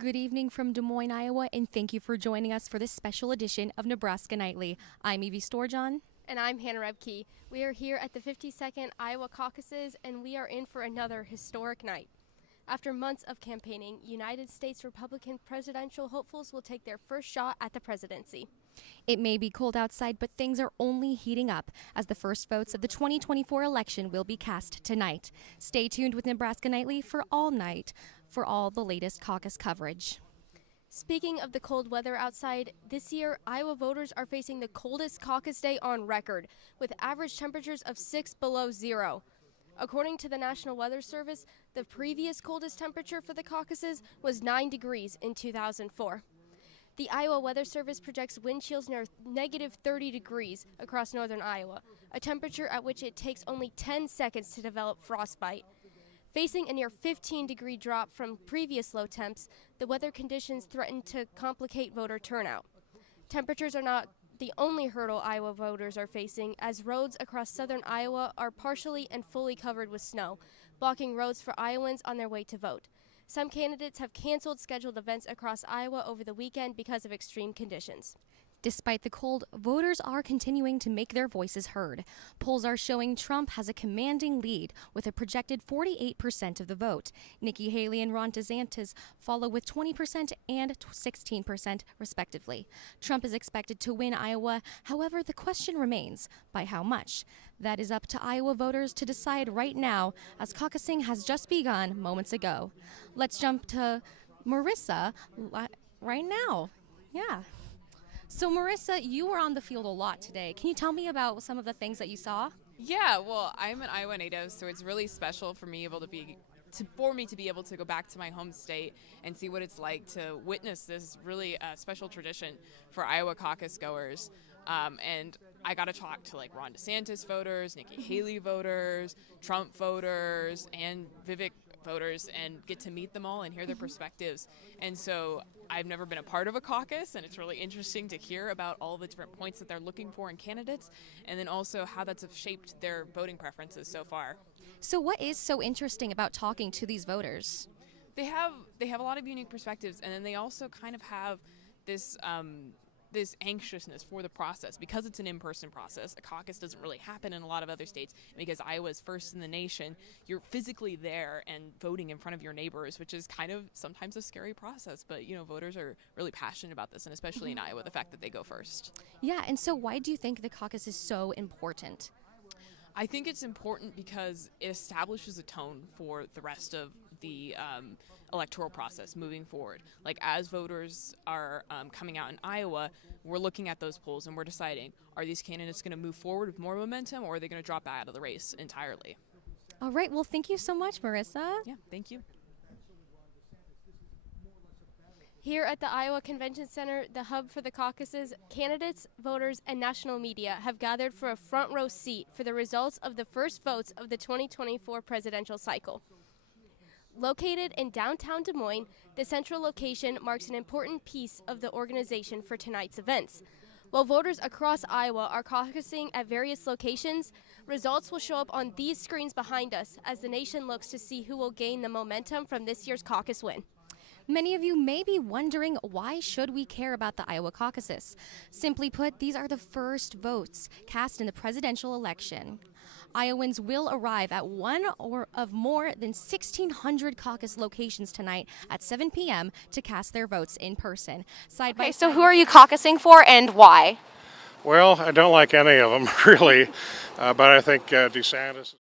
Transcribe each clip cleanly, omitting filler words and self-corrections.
Good evening from Des Moines, Iowa, and thank you for joining us for this special edition of Nebraska Nightly. I'm Evie Storjohn. And I'm Hannah Rebke. We are here at the 52nd Iowa Caucuses, and we are in for another historic night. After months of campaigning, United States Republican presidential hopefuls will take their first shot at the presidency. It may be cold outside, but things are only heating up as the first votes of the 2024 election will be cast tonight. Stay tuned with Nebraska Nightly for all night for all the latest caucus coverage. Speaking of the cold weather outside, this year Iowa voters are facing the coldest caucus day on record, with average temperatures of 6 below zero. According to the National Weather Service, the previous coldest temperature for the caucuses was 9 degrees in 2004. The Iowa Weather Service projects wind chills near negative 30 degrees across northern Iowa, a temperature at which it takes only 10 seconds to develop frostbite. Facing a near 15-degree drop from previous low temps, the weather conditions threaten to complicate voter turnout. Temperatures are not the only hurdle Iowa voters are facing, as roads across southern Iowa are partially and fully covered with snow, blocking roads for Iowans on their way to vote. Some candidates have canceled scheduled events across Iowa over the weekend because of extreme conditions. Despite the cold, voters are continuing to make their voices heard. Polls are showing Trump has a commanding lead with a projected 48% of the vote. Nikki Haley and Ron DeSantis follow with 20% and 16% respectively. Trump is expected to win Iowa. However, the question remains, by how much? That is up to Iowa voters to decide right now, as caucusing has just begun moments ago. Let's jump to Marissa right now. Yeah. So, Marissa, you were on the field a lot today. Can you tell me about some of the things that you saw? Yeah, well, I'm an Iowa native, so it's really special for me to be able to go back to my home state and see what it's like to witness this really special tradition for Iowa caucus goers. And I got to talk to Ron DeSantis voters, Nikki Haley voters, Trump voters, and Vivek voters, and get to meet them all and hear their perspectives. And so I've never been a part of a caucus, and it's really interesting to hear about all the different points that they're looking for in candidates, and then also how that's shaped their voting preferences so far. So what is so interesting about talking to these voters? They have a lot of unique perspectives, and then they also kind of have this this anxiousness for the process. Because it's an in-person process, a caucus doesn't really happen in a lot of other states. Because Iowa is first in the nation, you're physically there and voting in front of your neighbors, which is kind of sometimes a scary process. But, voters are really passionate about this, and especially in Iowa, the fact that they go first. Yeah, and so why do you think the caucus is so important? I think it's important because it establishes a tone for the rest of the electoral process moving forward. As voters are coming out in Iowa, we're looking at those polls and we're deciding, are these candidates going to move forward with more momentum, or are they going to drop out of the race entirely? All right, well, thank you so much, Marissa. Yeah, thank you. Here at the Iowa Convention Center, the hub for the caucuses, candidates, voters, and national media have gathered for a front row seat for the results of the first votes of the 2024 presidential cycle. Located in downtown Des Moines, the central location marks an important piece of the organization for tonight's events. While voters across Iowa are caucusing at various locations, results will show up on these screens behind us as the nation looks to see who will gain the momentum from this year's caucus win. Many of you may be wondering, why should we care about the Iowa caucuses? Simply put, these are the first votes cast in the presidential election. Iowans will arrive at one or of more than 1,600 caucus locations tonight at 7 p.m. to cast their votes in person. Okay, so who are you caucusing for and why? Well, I don't like any of them, really, but I think DeSantis.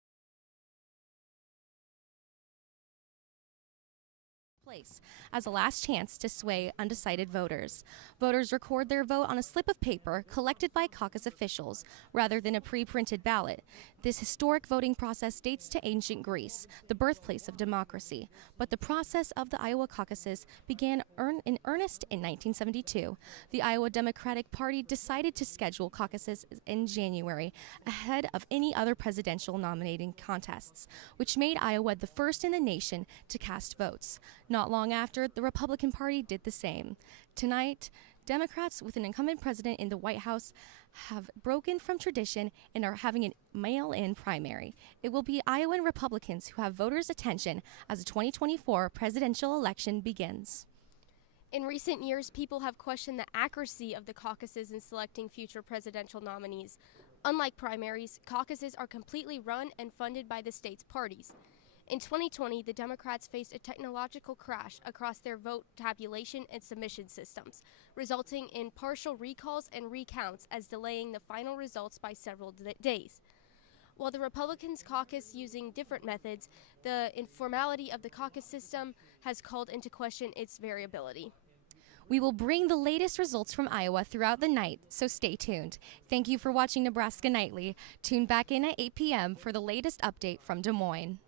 Place as a last chance to sway undecided voters. Voters record their vote on a slip of paper collected by caucus officials rather than a pre-printed ballot. This historic voting process dates to ancient Greece, the birthplace of democracy. But the process of the Iowa caucuses began in earnest in 1972. The Iowa Democratic Party decided to schedule caucuses in January ahead of any other presidential nominating contests, which made Iowa the first in the nation to cast votes. Not long after, the Republican Party did the same. Tonight, Democrats with an incumbent president in the White House have broken from tradition and are having a mail-in primary. It will be Iowan Republicans who have voters' attention as the 2024 presidential election begins. In recent years, people have questioned the accuracy of the caucuses in selecting future presidential nominees. Unlike primaries, caucuses are completely run and funded by the state's parties. In 2020, the Democrats faced a technological crash across their vote tabulation and submission systems, resulting in partial recalls and recounts as delaying the final results by several days. While the Republicans caucus using different methods, the informality of the caucus system has called into question its variability. We will bring the latest results from Iowa throughout the night, so stay tuned. Thank you for watching Nebraska Nightly. Tune back in at 8 p.m. for the latest update from Des Moines.